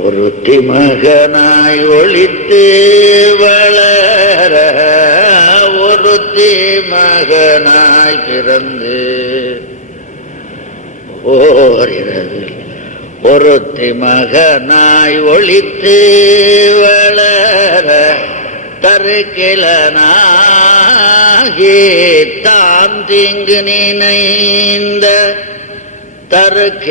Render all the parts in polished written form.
ஒருத்தி மகனாய் ஒளித்து வளர ஒருத்தி மகனாய் பிறந்து ஓரிரவில் ஒருத்தி மகனாய் ஒளித்து வளர தருக்கிலனாகி தான் தீங்கு நினைந்த தருக்கிலனாகி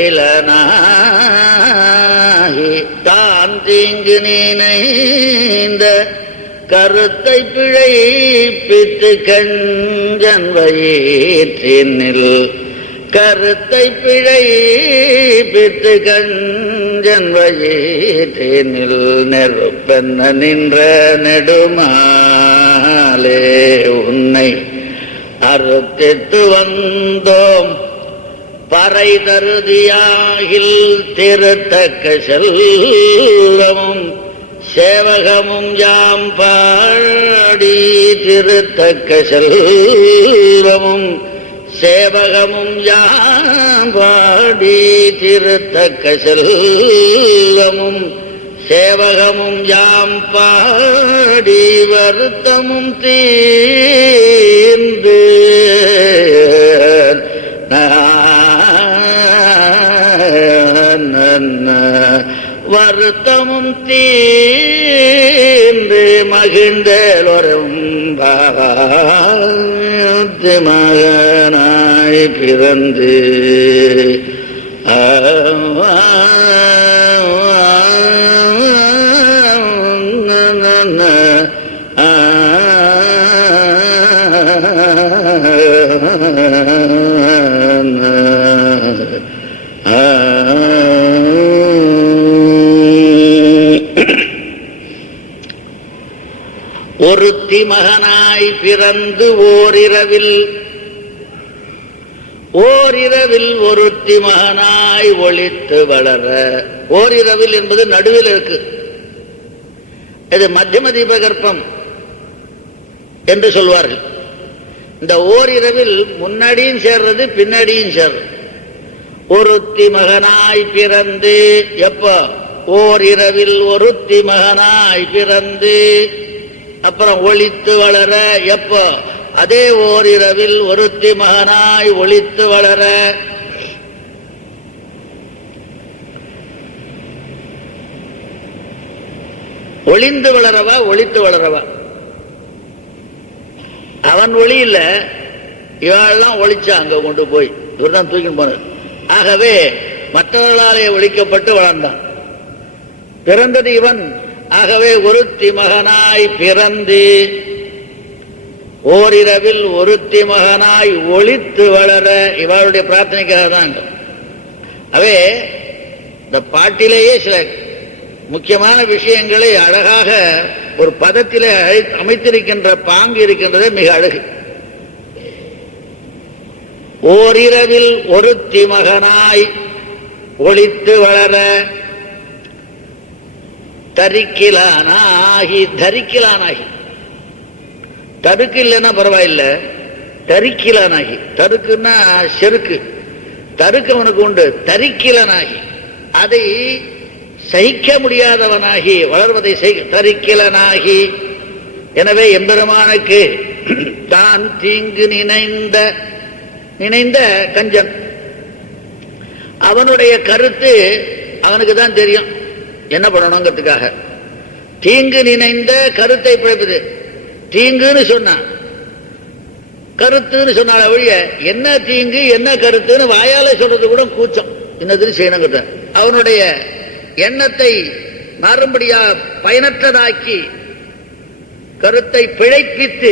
தான் தீங்கு நினைந்த கருத்தை பிழைப்பித்து கஞ்சன் வயிற்றினில் கருத்தை பிழைப்பித்து கஞ்சன் வயிற்றினில் நெருப்பென்ன நின்ற நெடுமாலே உன்னை அறுத்தித்து வந்தோம் பறை தருதியாகில் திருத்தக்க செல்வமும் சேவகமும் யாம் பாடி திருத்தக்க செல்வமும் சேவகமும் யாம் பாடி திருத்தக்க செல்வமும் சேவகமும் யாம் பாடி வருத்தமும் தீர்ந்து வருத்தமும் தீர்ந்து மகிழ்ந்தோரும் மகனாய் பிறந்து ஒருத்தி மகனாய் பிறந்து ஓரிரவில் ஒருத்தி மகனாய் ஒளித்து வளர. ஓரிரவில் என்பது நடுவில் இருக்கு. இது மத்தியம தீபகற்பம் என்று சொல்வார்கள். இந்த ஓரிரவில் முன்னாடியும் சேர்றது பின்னாடியும் சேர்றது. ஒருத்தி மகனாய் பிறந்து எப்போ ஓரிரவில் ஒருத்தி மகனாய் பிறந்து அப்புறம் ஒளித்து வளர எப்போ அதே ஓரிரவில் ஒருத்தி மகனாய் ஒளித்து வளர. ஒளிந்து வளரவா ஒளித்து வளரவா? அவன் ஒளி இல்ல, இவெல்லாம் ஒளிச்சா அங்க கொண்டு போய் இவர்தான் தூக்கி போனார். ஆகவே மற்றவர்களாலே ஒழிக்கப்பட்டு வளர்ந்தான். பிறந்தது இவன். ஆகவே ஒருத்தி மகனாய் பிறந்து ஓரிரவில் ஒருத்தி மகனாய் ஒளித்து வளர இவருடைய பிரார்த்தனைக்காக தான். அவே இந்த பாட்டிலேயே சில முக்கியமான விஷயங்களை அழகாக ஒரு பதத்திலே அமைத்திருக்கின்ற பாங்கு இருக்கின்றது மிக அழகு. ஓரிரவில் ஒருத்தி மகனாய் ஒளித்து வளர தரிக்கிலானாகி. தரிக்கிலானாகி தருக்கு இல்லைன்னா பரவாயில்ல, தரிக்கிலானாகி. தருக்குன்னா செருக்கு, தருக்கு அவனுக்கு உண்டு. தரிக்கிலனாகி அதை சகிக்க முடியாதவனாகி வளர்வதை தரிக்கிலனாகி. எனவே எம்பெருமானுக்கு தான் தீங்கு நினைந்த கஞ்சன் அவனுடைய கருத்து அவனுக்கு தான் தெரியும் என்ன பண்ணணுங்கிறதுக்காக. தீங்கு நினைந்த கருத்தை பிழைப்பது. தீங்குன்னு சொன்னான், கருத்துன்னு சொன்னால ஒழிய என்ன தீங்கு என்ன கருத்துன்னு வாயால சொல்றது கூட கூச்சம். இன்னதுன்னு செய்யணுங்கிறத அவனுடைய எண்ணத்தை மறுபடியா பயனற்றதாக்கி கருத்தை பிழைப்பித்து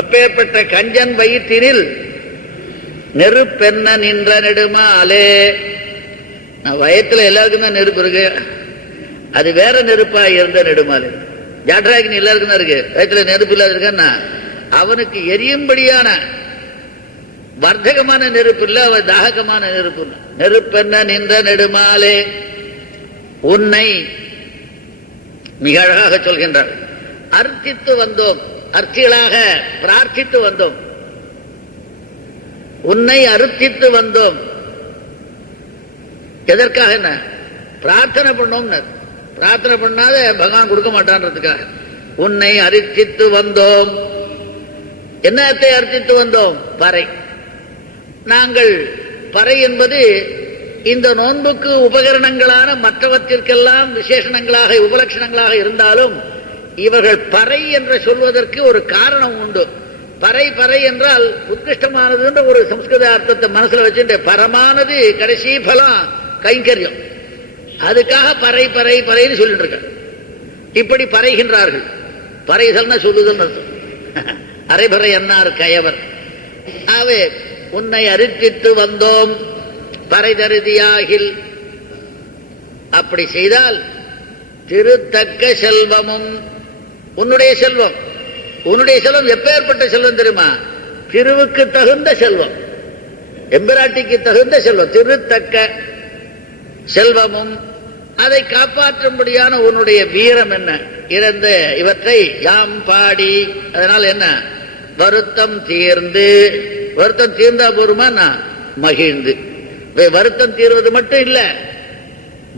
அப்பேற்பட்ட கஞ்சன் வயிற்றினில் நெருப்பென்ன நின்ற நெடுமாலே. நான் வயத்துல எல்லாருக்கும் தான் நெருப்பு இருக்கு, அது வேற நெருப்பா இருந்த நெடுமாலே. ஜாட்ராகினி எல்லாருக்கும் தான் இருக்கு, வயத்துல நெருப்பு இல்லாத இருக்கான்னா அவனுக்கு எரியும்படியான வர்த்தகமான நெருப்பு இல்ல, அவன் தாககமான நெருப்பு. நெருப்பென்ன நின்ற நெடுமாலே உன்னை மிக அழகாக சொல்கின்றார். அர்த்தித்து வந்தோம், அர்த்திகளாக பிரார்த்தித்து வந்தோம், உன்னை அர்த்தித்து வந்தோம். எதற்காக? என்ன பிரார்த்தனை பண்ணோம்னு. பிரார்த்தனை பண்ணாத பகவான் கொடுக்க மாட்டான்றதுக்காக. உன்னை அர்ச்சித்து வந்தோம். என்னத்தை அர்ச்சித்து வந்தோம்? பறை. நாங்கள் பறை என்பது இந்த நோன்புக்கு உபகரணங்களான மற்றவற்றிற்கெல்லாம் விசேஷணங்களாக உபலட்சணங்களாக இருந்தாலும் இவர்கள் பறை என்று சொல்வதற்கு ஒரு காரணம் உண்டு. பறை பறை என்றால் உத்கிருஷ்டமானது என்ற ஒரு சம்ஸ்கிருத அர்த்தத்தை மனசுல வச்சுட்டு பரமானது கடைசி பலம் கைங்கரியம். அதுக்காக பறை பறை பறைன்னு சொல்லிட்டு இருக்க. இப்படி பறைகின்றார்கள். பறைதல்னா சொல்லுதல் அர்த்தம். அரைபறை என்னார் கயவர். ஆவே உன்னை அரித்தித்து வந்தோம் பறை தருதியாகில். அப்படி செய்தால் திருத்தக்க செல்வமும் உன்னுடைய செல்வம். உன்னுடைய செல்வம் எப்பேற்பட்ட செல்வம் தெரியுமா? திருவுக்கு தகுந்த செல்வம், எம்பிராட்டிக்கு தகுந்த செல்வம். திருத்தக்க செல்வமும் அதை காப்பாற்றும்படியான உன்னுடைய வீரம் என்ன? இறந்த இவற்றை யாம் பாடி. அதனால என்ன? வருத்தம் தீர்ந்து. வருத்தம் தீர்ந்தா போருமா? மகிழ்ந்து. வருத்தம் தீர்வது மட்டும் இல்ல,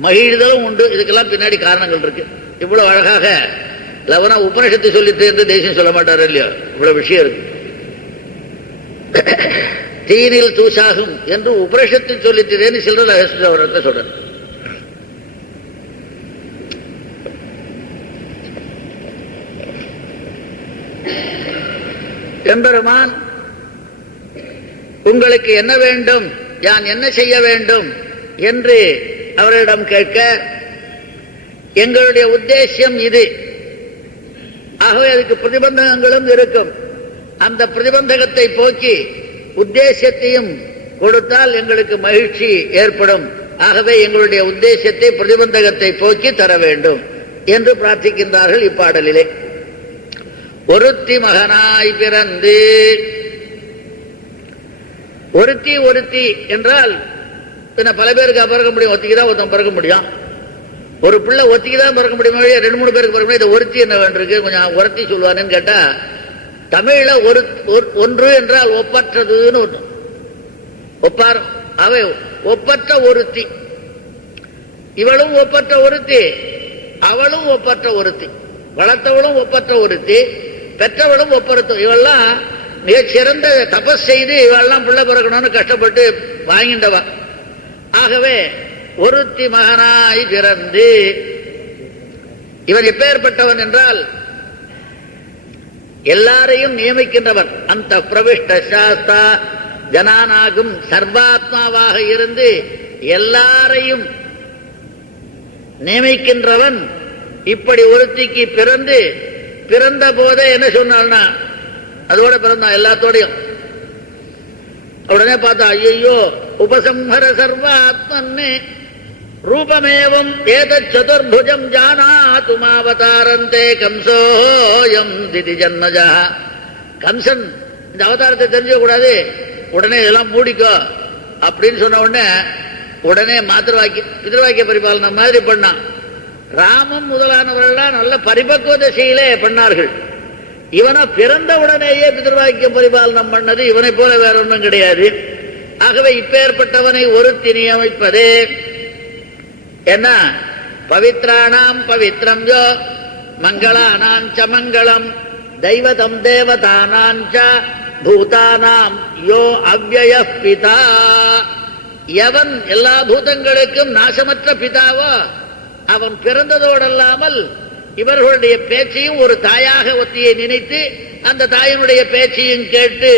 மகிழ்தலும் உண்டு. இதுக்கெல்லாம் பின்னாடி காரணங்கள் இருக்கு. இவ்வளவு அழகாக லவனா உபனிஷத்து சொல்லிட்டு இருந்து தேசியம் சொல்ல மாட்டாரு இல்லையோ? இவ்வளவு விஷயம் இருக்கு. தீனில் தூசாகும் என்று உபனிஷத்து சொல்லிட்டு சிலர் சொல்ற. எம்பெருமான் உங்களுக்கு என்ன வேண்டும், யான் என்ன செய்ய வேண்டும் என்று அவரிடம் கேட்க, எங்களுடைய உத்தேசியம் இது. ஆகவே அதுக்கு பிரதிபந்தகங்களும் இருக்கும். அந்த பிரதிபந்தகத்தை போக்கி உத்தேசத்தையும் கொடுத்தால் எங்களுக்கு மகிழ்ச்சி ஏற்படும். ஆகவே எங்களுடைய உத்தேசத்தை பிரதிபந்தகத்தை போக்கி தர வேண்டும் என்று பிரார்த்திக்கின்றார்கள் இப்பாடலிலே. ஒருத்தி மகனாய் பிறந்து. ஒருத்தி ஒருத்தி என்றால் பல பேருக்கு பிறக்க முடியும். ஒத்திக்குதான் ஒருத்தன் பிறக்க முடியும். ஒரு பிள்ளை ஒத்திக்குதான் பிறக்க முடியும். 2-3 பேருக்கு பிறக்க முடியும். இதை ஒருத்தி என்ன வேண்டிருக்கு, கொஞ்சம் ஒருத்தி சொல்லுவானுன்னு கேட்டா, தமிழ்ல ஒன்று என்றால் ஒப்பற்றதுன்னு ஒண்ணு. ஒப்பார் அவை ஒப்பற்ற ஒருத்தி. இவளும் ஒப்பற்ற ஒருத்தி, அவளும் ஒப்பற்ற ஒருத்தி. வளர்த்தவளும் ஒப்பற்ற ஒருத்தி, பெற்றவளும் ஒப்பற்ற. இவெல்லாம் மிக சிறந்த தபஸ் செய்து இவெல்லாம் பிள்ளை பிறக்கணும்னு கஷ்டப்பட்டு வாங்கிண்டவா. ஆகவே ஒருத்தி மகனாய் பிறந்து. இவன் எப்பேற்பட்டவன் என்றால் எல்லாரையும் நியமிக்கின்றவன். அந்த பிரவிஷ்ட சாஸ்தா ஜனானாகும் சர்வாத்மாவாக இருந்து எல்லாரையும் நியமிக்கின்றவன். இப்படி ஒருத்திக்கு பிறந்து, பிறந்த போதே என்ன சொன்னால்னா அதோட பிறந்தான் எல்லாத்தோடையும். உடனே பார்த்தா ஐயோ உபசம்ஹர சர்வாத்மன்னே ரூபமேவம் ஏதத் சதுர்புஜம் ஜானாது மாவதாரந்தே கம்சோயம் திதி ஜன்மஜா. கம்சன் இந்த அவதாரத்தை தெரிஞ்ச கூடாது, உடனே இதெல்லாம் மூடிக்கோ அப்படின்னு சொன்ன உடனே உடனே பிதர்வாக்கிய பரிபாலனம் மாதிரி பண்ணான். ராமன் முதலானவர்கள்லாம் நல்ல பரிபக்குவ திசையிலே பண்ணார்கள். இவனா பிறந்த உடனேயே பிதர்வாக்கிய பரிபாலனம் பண்ணது இவனை போல வேற ஒன்றும் கிடையாது. ஆகவே இப்பேற்பட்டவனை ஒருத்தி நியமிப்பதே என்ன? பவித்ராணாம் பவித்ரம் யோ மங்களானாஞ்ச மங்களம் தெய்வதம் தேவதானாஞ்ச பூதானாம் யோ அவ்யய பிதா. எவன் எல்லா பூதங்களுக்கும் நாசமற்ற பிதாவோ அவன் பிறந்ததோடல்லாமல் இவர்களுடைய பேச்சையும் ஒரு தாயாக ஒத்தியை நினைத்து அந்த தாயினுடைய பேச்சையும் கேட்டு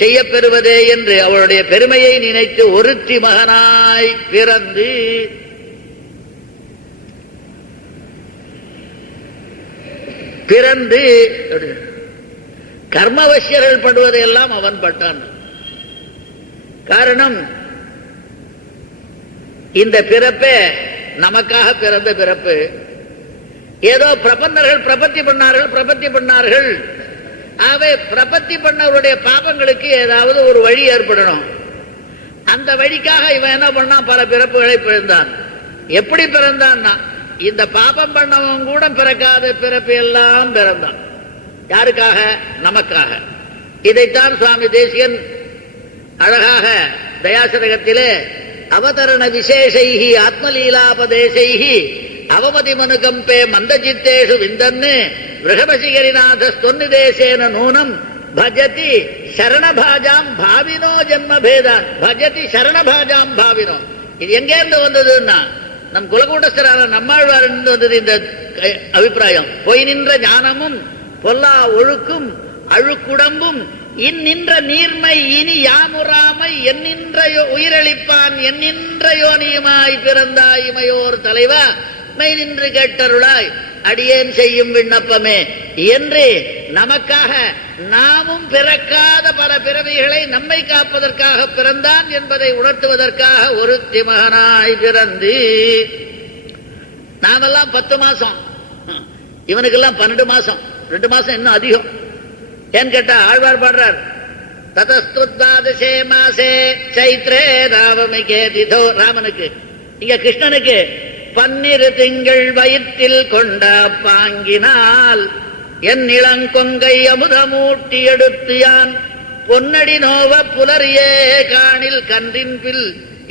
செய்ய பெறுவதே என்று அவளுடைய பெருமையை நினைத்து ஒருத்தி மகனாய் பிறந்து. பிறந்து கர்மவசியர்கள் படுவதையெல்லாம் அவன் பட்டான். காரணம், இந்த பிறப்பே நமக்காக பிறந்த பிறப்பு. ஏதோ பிரபந்தர்கள் பிரபத்தி பண்ணார்கள். ஆகவே பிரபத்தி பண்ணவருடைய பாபங்களுக்கு ஏதாவது ஒரு வழி ஏற்படணும். அந்த வழிக்காக இவன் என்ன பண்ணான்? பல பிறப்புகளை பிறந்தான். எப்படி பிறந்தான்னா, இந்த பாபம் பண்ணவன் கூட பிறக்காத பிறப்பு எல்லாம் பிறந்தான். யாருக்காக? நமக்காக. இதைத்தான் சுவாமி தேசிகன் அழகாக தயாசதகத்திலே அவதரண விசேஷைஹி ஆத்மலீலாபதேசைஹி அவமதி மனுகம்பே மந்தஜித்தேஷு விந்தன்னு விருகபசிகரிநாத ஸ்தொன்னிதேசேன நூனம் பஜதி சரணபாஜாம் பாவினோ ஜென்ம பேதான். பஜதி சரணபாஜாம் பாவினோ. இது எங்கே இருந்து வந்ததுன்னா நம் குலகூட்டஸ்தரான நம்மாழ்வார் வந்தது இந்த அபிப்பிராயம். பொய் நின்ற ஞானமும் பொல்லா ஒழுக்கும் அழுக்குடம்பும் இன்னின்ற நீர்மை இனி யாமுறாமை என்னின்ற உயிரளிப்பான் என்னின்ற யோனியுமாய் பிறந்தாய் இமையோர் தலைவா மெய் நின்று கேட்டருளாய் அடியேன் செய்யும் விண்ணப்பமே என்று நமக்காக நாமும் பிறக்காத பல பிறவிகளை நம்மை காப்பதற்காக பிறந்தான் என்பதை உணர்த்துவதற்காக ஒருத்தி மகனாய் பிறந்து நாமெல்லாம் 10 மாசம், இவனுக்கெல்லாம் 12 மாசம், 2 மாசம் இன்னும் அதிகம். ஏன்னு கேட்டா ஆழ்வார் பாடுறார், ததஸ்துத்வாதசே மாசே சைத்ரே ராவமிகே திதோ. ராமனுக்கு, இங்க கிருஷ்ணனுக்கு 12 திங்கள் வயிற்றில் கொண்ட பாங்கினால் என் இளங்கொங்கை அமுதமூட்டி எடுத்து யான் பொன்னடி நோவ புலரியே காணில் கன்றின் பில்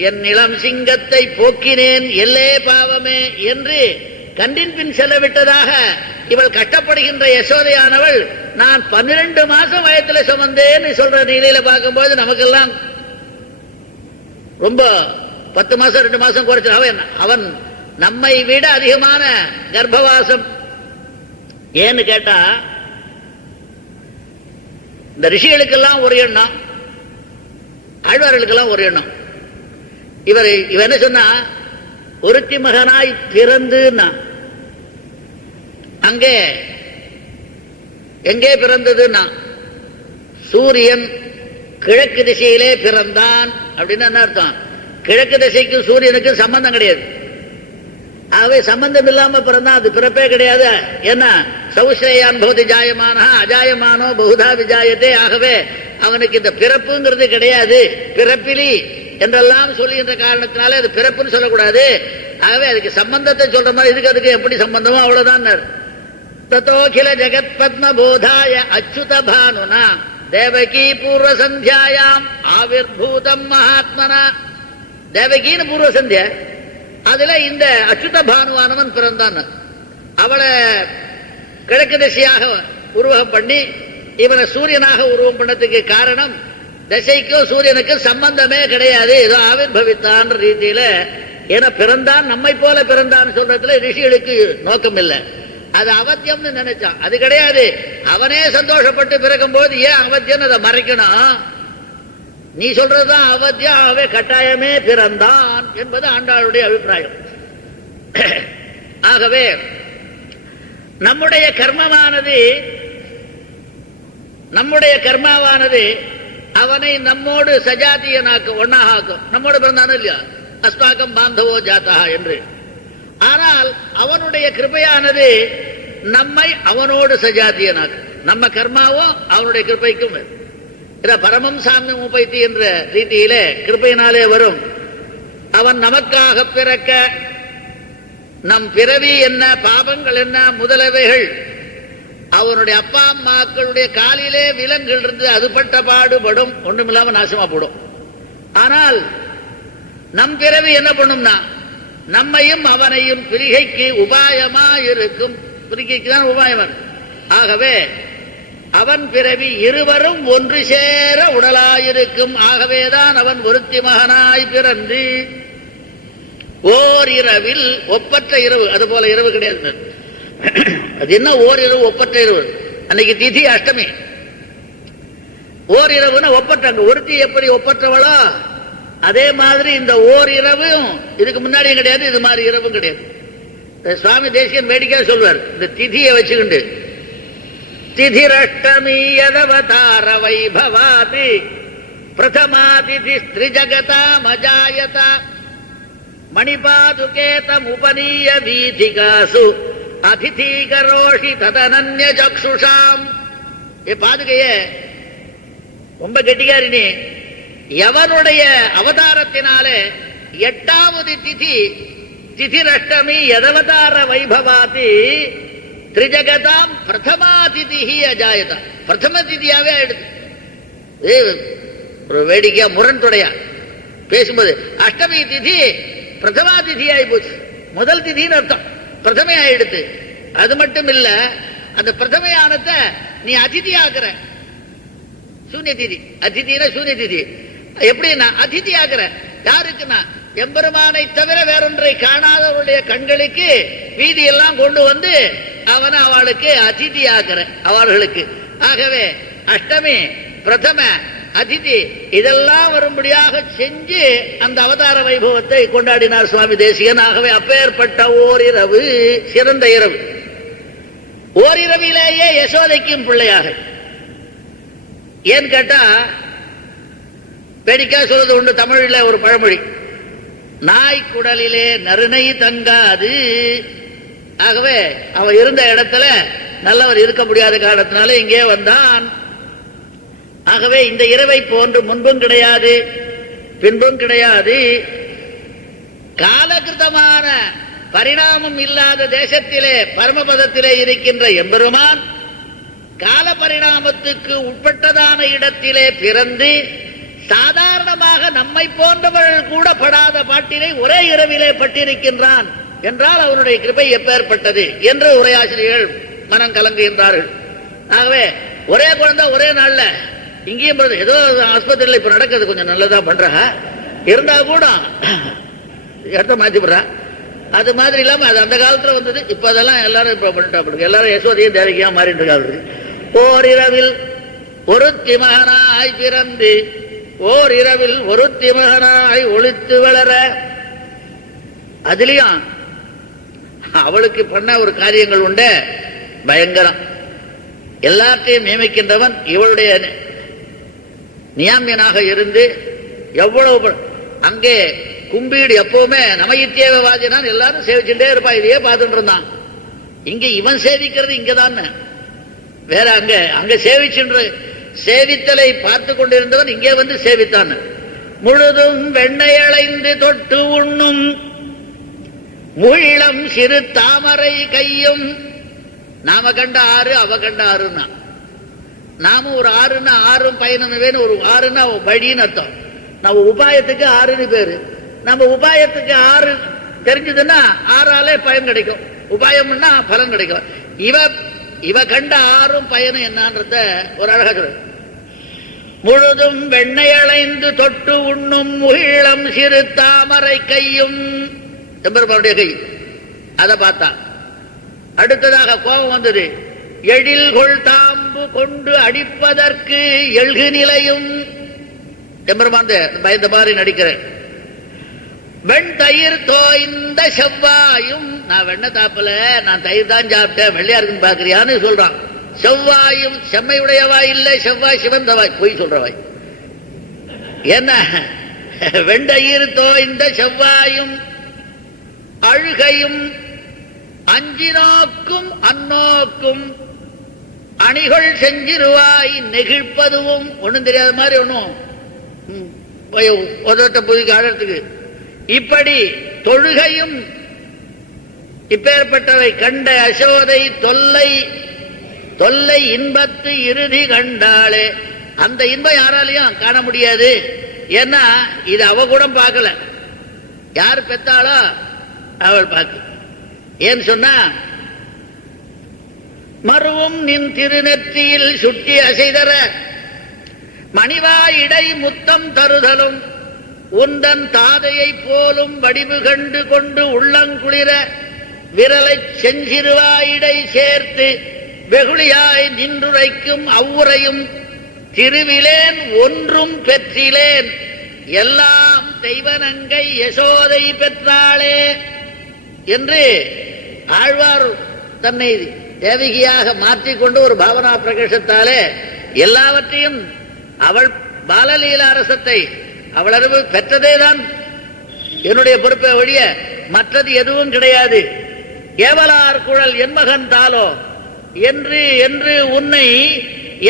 என் இளம் சிங்கத்தை போக்கினேன் எல்லே பாவமே என்று கன்றின் பின் செல்லவிட்டதாக இவள் கஷ்டப்படுகின்ற யசோதையானவள் நான் 12 மாசம் வயத்துல சுமந்தேன்னு சொல்ற நிலையில பார்க்கும்போது நமக்கெல்லாம் ரொம்ப 10 மாசம் 2 மாசம் குறைச்சு அவன் நம்மை விட அதிகமான கர்ப்பவாசம். ஏன்னு கேட்டா இந்த ரிஷிகளுக்கெல்லாம் ஒரு எண்ணம், ஆழ்வார்களுக்கெல்லாம் ஒரு எண்ணம். இவர் என்ன சொன்னா, ஒருத்தி மகனாய் பிறந்துன்னா அங்கே எங்கே பிறந்ததுன்னா சூரியன் கிழக்கு திசையிலே பிறந்தான் அப்படின்னு என்ன அர்த்தம்? கிழக்கு திசைக்கும் சூரியனுக்கும் சம்பந்தம் கிடையாது. ஆகவே சம்பந்தம் இல்லாம பிறந்தான், அது பிறப்பே கிடையாது. என்ன சௌஸ்ரேயான் பௌதி ஜாயமான அஜாயமானோ பகுதா விஜாயத்தே. ஆகவே அவனுக்கு இந்த பிறப்புங்கிறது கிடையாது. பிறப்பிலி என்றெல்லாம் சொல்லுகின்ற காரணத்தினாலே அது பிறப்புன்னு சொல்லக்கூடாது. ஆகவே அதுக்கு சம்பந்தத்தை சொல்ற மாதிரி அதுக்கு எப்படி சம்பந்தமோ அவ்வளவுதான். ததோகில ஜெகத் பத்ம போதாய அச்சுத பானுனா தேவகி பூர்வ சந்தியாயாம் ஆவிர்பூதம் மகாத்மனா. தேவகின்னு பூர்வ சந்தியா, அதுல இந்த அச்சுத பானுவானவன் பிறந்தான். அவளை கிழக்கு திசையாக உருவகம் பண்ணி இவனை சூரியனாக உருவம் பண்ணதுக்கு காரணம் திசைக்கும் சூரியனுக்கும் சம்பந்தமே கிடையாது. ஏதோ ஆவிர்பவித்தான் ரீதியில. ஏன்னா பிறந்தான், நம்மை போல பிறந்தான் சொல்றதுல ரிஷிகளுக்கு நோக்கம் இல்லை. அது அவத்தியம்னு நினைச்சான். அது கிடையாது. அவனே சந்தோஷப்பட்டு பிறக்கும் போது ஏன் அவத்தியம் அதை மறைக்கணும்? நீ சொல்றதுதான் அவத்தியம். ஆகவே கட்டாயமே பிறந்தான் என்பது ஆண்டாளுடைய அபிப்பிராயம். ஆகவே நம்முடைய கர்மாவானது அவனை நம்மோடு சஜாத்தியனாக்கும், ஒன்னாக ஆக்கும். நம்மோடு பிறந்தானோ இல்லையா, அஸ்மாக்கம் பாந்தவோ ஜாத்தா என்று. ஆனால் அவனுடைய கிருபையானது நம்மை அவனோடு சஜாத்தியனாக்கும். நம்ம கர்மாவும் அவனுடைய கிருபைக்கும் பரமம் சாமியம் உபைத்தி என்ற ரீதியிலே கிருபையினாலே வரும். அவன் நமக்காக பிறக்க நம் பிறவி என்ன, பாபங்கள் என்ன முதலவைகள் அவனுடைய அப்பா அம்மாக்களுடைய காலிலே விலங்குகள் இருந்து அது பட்ட பாடுபடும், ஒன்றுமில்லாம நாசமா போடும். ஆனால் நம் பிறவி என்ன பண்ணும்னா நம்மையும் அவனையும் பிரிகைக்கு உபாயமா இருக்கும். பிரிகைக்கு தான் உபாயம். ஆகவே அவன் பிறவி இருவரும் ஒன்று சேர உடலாயிருக்கும். ஆகவேதான் அவன் ஒருத்தி மகனாய் பிறந்து ஓர் இரவில் ஒப்பற்ற இரவு. அது போல இரவு கிடையாது. அது என்ன ஓர் இரவு ஒப்பற்ற இரவு? அன்னைக்கு திதி அஷ்டமி. ஓர் இரவுன்னா ஒப்பற்ற. ஒருத்தி எப்படி ஒப்பற்றவளோ அதே மாதிரி இந்த ஓர் இரவும் இதுக்கு முன்னாடியும் கிடையாது, இது மாதிரி இரவும் கிடையாது. சுவாமி தேசிகன் வேடிக்கையா சொல்வார் இந்த திதியை வச்சுக்கிண்டு, திதிரஷ்டமி யதவதார வைபவாதி பிரதமாதிதி ஸ்திரிஜகதாமஜாயத மணிபாதுகேதம் உபநீய வீதிகாசு அதிதீகரோஷி ததனன்ய சக்ஷுஷாம். பாதுகையே ரொம்ப கெட்டிகாரினி. எவனுடைய அவதாரத்தினாலே 8வது திதி திதிரஷ்டமி யதவதார வைபவாதி திரிஜகதாம் பிரதமாதிதி அஜாயதா. பிரதம திதியாவே ஆயிடுது. ஒரு வேடிக்கையா முரண்துடையா பேசும்போது அஷ்டமி திதி பிரதமா திதி ஆகி போச்சு. முதல் திதின்னு அர்த்தம், பிரதமை ஆயிடுத்து. அது மட்டும் இல்ல, அந்த பிரதமையானத நீ அதிதி ஆக்குற. சூன்ய திதி, அதிதினா சூன்ய திதி. எப்படின்னா அதிதி ஆக்குற. யாருக்குன்னா எம்பெருமானை தவிர வேறொன்றை காணாதவருடைய கண்களுக்கு வீதி எல்லாம் கொண்டு வந்து அவனை அவளுக்கு அதிதி ஆக்குற அவர்களுக்கு. ஆகவே அஷ்டமி பிரதம அதிதி இதெல்லாம் வரும்படியாக செஞ்சு அந்த அவதார வைபவத்தை கொண்டாடினார் சுவாமி தேசிகன். ஆகவே அப்பேற்பட்ட ஓரிரவு சிறந்த இரவு. ஓரிரவிலேயே யசோதைக்கும் பிள்ளையாக. ஏன்னு கேட்டா, வேடிக்கை சொல்றது உண்டு தமிழில் ஒரு பழமொழி, நாய்க்குடலிலே நறுனை தங்காது. ஆகவே அவன் இருந்த இடத்துல நல்லவர் இருக்க முடியாத காரணத்தினால இங்கே வந்தான். ஆகவே இந்த இரவை போன்று முன்பும் கிடையாது பின்பும் கிடையாது. காலகிருதமான பரிணாமம் இல்லாத தேசத்திலே பரமபதத்திலே இருக்கின்ற எம்பெருமான் கால பரிணாமத்துக்கு உட்பட்டதான இடத்திலே பிறந்து சாதாரணமாக நம்மை போன்றவர்கள் கூட படாத பாட்டினை ஒரே இரவிலே பட்டிருக்கின்றான் என்றால் அவனுடைய கிருபை எப்பேற்பட்டது என்று உரையாசிரியர்கள் மனம் கலங்குகின்றார்கள். ஆகவே ஒரே குழந்தை ஒரே நாள்ல இங்கேயும் ஏதோ ஆஸ்பத்திரியில் இப்ப நடக்கிறது கொஞ்சம் நல்லதா பண்றா இருந்தா கூட இடத்த மாத்தி விடுறா. அது மாதிரி இல்லாம அது அந்த காலத்துல வந்தது. இப்ப அதெல்லாம் எல்லாரும் இப்ப பண்ணிட்டா, எல்லாரும் யசோதையும் தேவகியா மாறிட்டு இருக்காது. ஓரிரவில் ஒருத்தி மகனாய் பிறந்து ஓரிரவில் ஒருத்தி மகனாய் ஒளித்து வளர. அதுலயும் அவளுக்கு பண்ண ஒரு காரியங்கள் உண்டு பயங்கரம். எல்லாத்தையும் நியமிக்கின்றவன் இவளுடைய நியாமியனாக இருந்து எவ்வளவு அங்கே கும்பீடு எப்பவுமே நமயித்தேவாதினான் எல்லாரும் சேவிச்சுட்டே இருப்பா. இதையே பார்த்துட்டு இருந்தான். இங்க இவன் சேவிக்கிறது இங்கதான் வேற. அங்க சேவிச்சுன்ற சேவித்தலை பார்த்து கொண்டிருந்தவன் இங்கே வந்து சேவித்தான். முழுதும் வெண்ணெய் அளைந்து தொட்டு உண்ணும் முள்ளம் சிறு தாமரை கையும். நாம கண்ட ஆறு அவ கண்ட ஆறுன்னா, நாம ஒரு ஆறுன்னா ஆறும் பயணம் வேணும். ஒரு ஆறுன்னா வழின்னு அர்த்தம். நம்ம உபாயத்துக்கு ஆறுன்னு பேரு. நம்ம உபாயத்துக்கு ஆறு தெரிஞ்சதுன்னா ஆறாலே பயன் கிடைக்கும். உபாயம்னா பலன் கிடைக்கும். இவ கண்ட ஆறும் பயனும் என்னன்றத ஒரு அழகா சொல்ற. முழுதும் வெண்ணெய் அளைந்து தொட்டு உண்ணும் முகிழம் சிறு தாமரை கையும். எம்பெருமானுடைய கை அதை பார்த்தா. அடுத்ததாக கோபம் வந்தது. எழில்கொள் தாம்பு கொண்டு அடிப்பதற்கு எழுகு நிலையும். எம்பெருமான் பயந்த மாதிரி நடிக்கிறேன். வெண் தயிர் தோய்ந்த செவ்வாயும். நான் வெண்ணெய் தாப்பல, நான் தயிர் தான் சாப்பிட்டேன், வெள்ளையா இருக்குன்னு பாக்குறியான்னு சொல்றான். செவ்வாயும் செம்மையுடைய வாய் இல்லை, செவ்வாய் சிவந்த வாய், பொய் சொல்ற வாய். என்ன வெண்தயிர் தோய்ந்த செவ்வாயும் அழுகையும் அஞ்சினோக்கும் அந்நோக்கும் அணிகள் செஞ்சிருவாய் நெகிழ்ப்பதுவும். ஒண்ணும் தெரியாத மாதிரி ஒண்ணும் உதட்ட புதிக்கு ஆழத்துக்கு. இப்படி தொழுகையும் இப்பேற்பட்டவை கண்ட யசோதை தொல்லை தொல்லை இன்பத்து இறுதி கண்டாளே. அந்த இன்பம் யாராலையும் காண முடியாது. ஏன்னா இது அவ கூட பார்க்கல. யார் பெத்தாளோ அவள் பார்க்க. ஏன்னு சொன்னா, மறுவும் நின் திருநெற்றியில் சுட்டி அசைதர மணிவாயிடை முத்தம் தருதலும் உந்தன் தாதையை போலும் வடிவு கண்டு கொண்டு உள்ளங்குளிர விரலை செஞ்சிருவாயிடை சேர்த்து வெகுளியாய் நின்றுரைக்கும் அவ்வுரையும் திருவிலேன் ஒன்றும் பெற்றிலேன் எல்லாம் தெய்வனங்கை யசோதை பெற்றாளே என்று ஆழ்வார் தன்னை தேவகியாக மாற்றிக்கொண்டு ஒரு பாவனா பிரகேசத்தாலே எல்லாவற்றையும் அவள் பாலலீலாரசத்தை அவளறிவு பெற்றதேதான் என்னுடைய பொறுப்பை ஒழிய மற்றது எதுவும் கிடையாது. ஏவலார் குழல் என் மகன் தாலோ என்று என்று உன்னை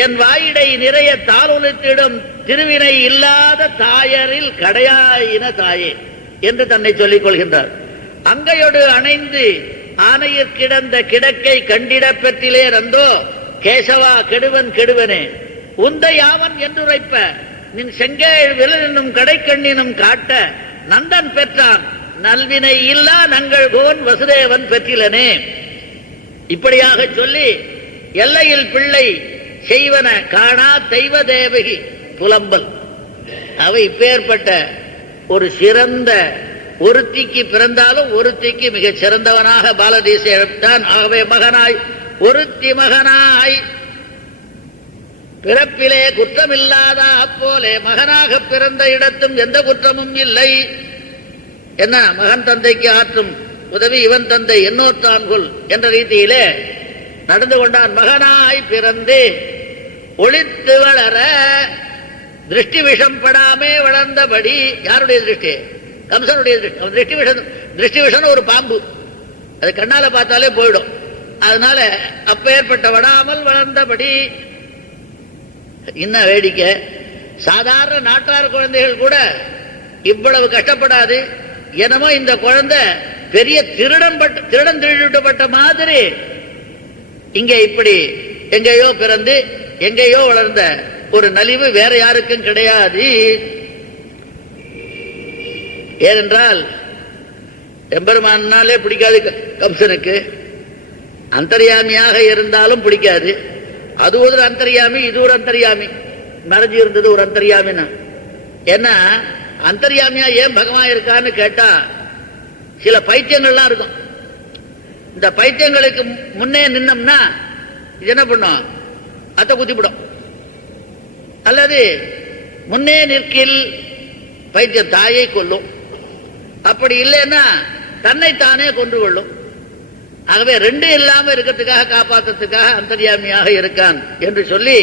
என் வாயிடை நிறைய தாளொலித்திடும் திருவினை இல்லாத தாயரில் கடையாயின தாயே என்று தன்னை சொல்லிக் கொள்கின்றார். அங்கையோடு அணைந்து ஆணையில் கிடந்த கிடக்கை கண்டிட பெற்றிலே ரந்தோ கேசவா கெடுவன் கெடுவனே உந்தை யாவன் என்றுரைப்ப நின் செங்கேழ் விலனும் கடைக்கண்ணினும் காட்ட நந்தன் பெற்றான் நல்வினை இல்லா நங்கள் கோன் வசுதேவன் பெற்றிலனே. இப்படியாக சொல்லி எல்லையில் பிள்ளை செய்வன காணா தெய்வ தேவகி புலம்பல். அவை இப்பேற்பட்ட ஒரு சிறந்த ஒருத்திக்கு பிறந்தாலும் ஒருத்திக்கு மிகச் சிறந்தவனாக பாலதேசத்தான். ஆகவே மகனாய் ஒருத்தி மகனாய் பிறப்பிலே குற்றமில்லாத அப்போலே மகனாக பிறந்த இடத்தும் எந்த குற்றமும் இல்லை. என்ன மகன் தந்தைக்கு ஆற்றும் உதவி இவன் தந்தை என்னோர் தான்கொள் என்ற ரீதியிலே நடந்து கொண்டான். மகனாய் பிறந்து ஒளித்து வளர திருஷ்டி விஷம் படாமே வளர்ந்தபடி. யாருடைய திருஷ்டி? கம்சனுடைய திருஷ்டி. திருஷ்டி விஷம் ஒரு பாம்பு, அது கண்ணால பார்த்தாலே போயிடும். அதனால அப்பேற்பட்ட வடாமல் வளர்ந்தபடி. இன்னும் வேடிக்கை, சாதாரண நாட்டார் குழந்தைகள் கூட இவ்வளவு கஷ்டப்படாது. என்னமோ இந்த குழந்தை பெரிய திருடன் திருடப்பட்ட மாதிரி இங்கே இப்படி எங்கேயோ பிறந்து எங்கேயோ வளர்ந்த ஒரு நலிவு வேற யாருக்கும் கிடையாது. ஏனென்றால் எம்பெருமானாலே பிடிக்காது கம்சனுக்கு. அந்தர்யாமியாக இருந்தாலும் பிடிக்காது. அது ஒரு அந்தர்யாமி, இது ஒரு அந்தர்யாமி. மறைஞ்சு இருந்தது ஒரு அந்தர்யாமின்னா. ஏன்னா அந்தர்யாமியா ஏன் பகவான் இருக்கான்னு கேட்டா சில பைத்தியங்கள்லாம் இருக்கும். இந்த பைத்தியங்களுக்கு முன்னே நின்னோம்னா இது என்ன பண்ணும்? அத்தை குத்திவிடும். அல்லது முன்னே நிற்கில் பைத்தியம் தாயை கொல்லும். அப்படி இல்லைன்னா தன்னைத்தானே கொன்று கொள்ளும். ஆகவே ரெண்டு இல்லாம இருக்கிறதுக்காக காப்பாற்றுறதுக்காக அந்தர்யாமியாக இருக்கான் என்று சொல்லி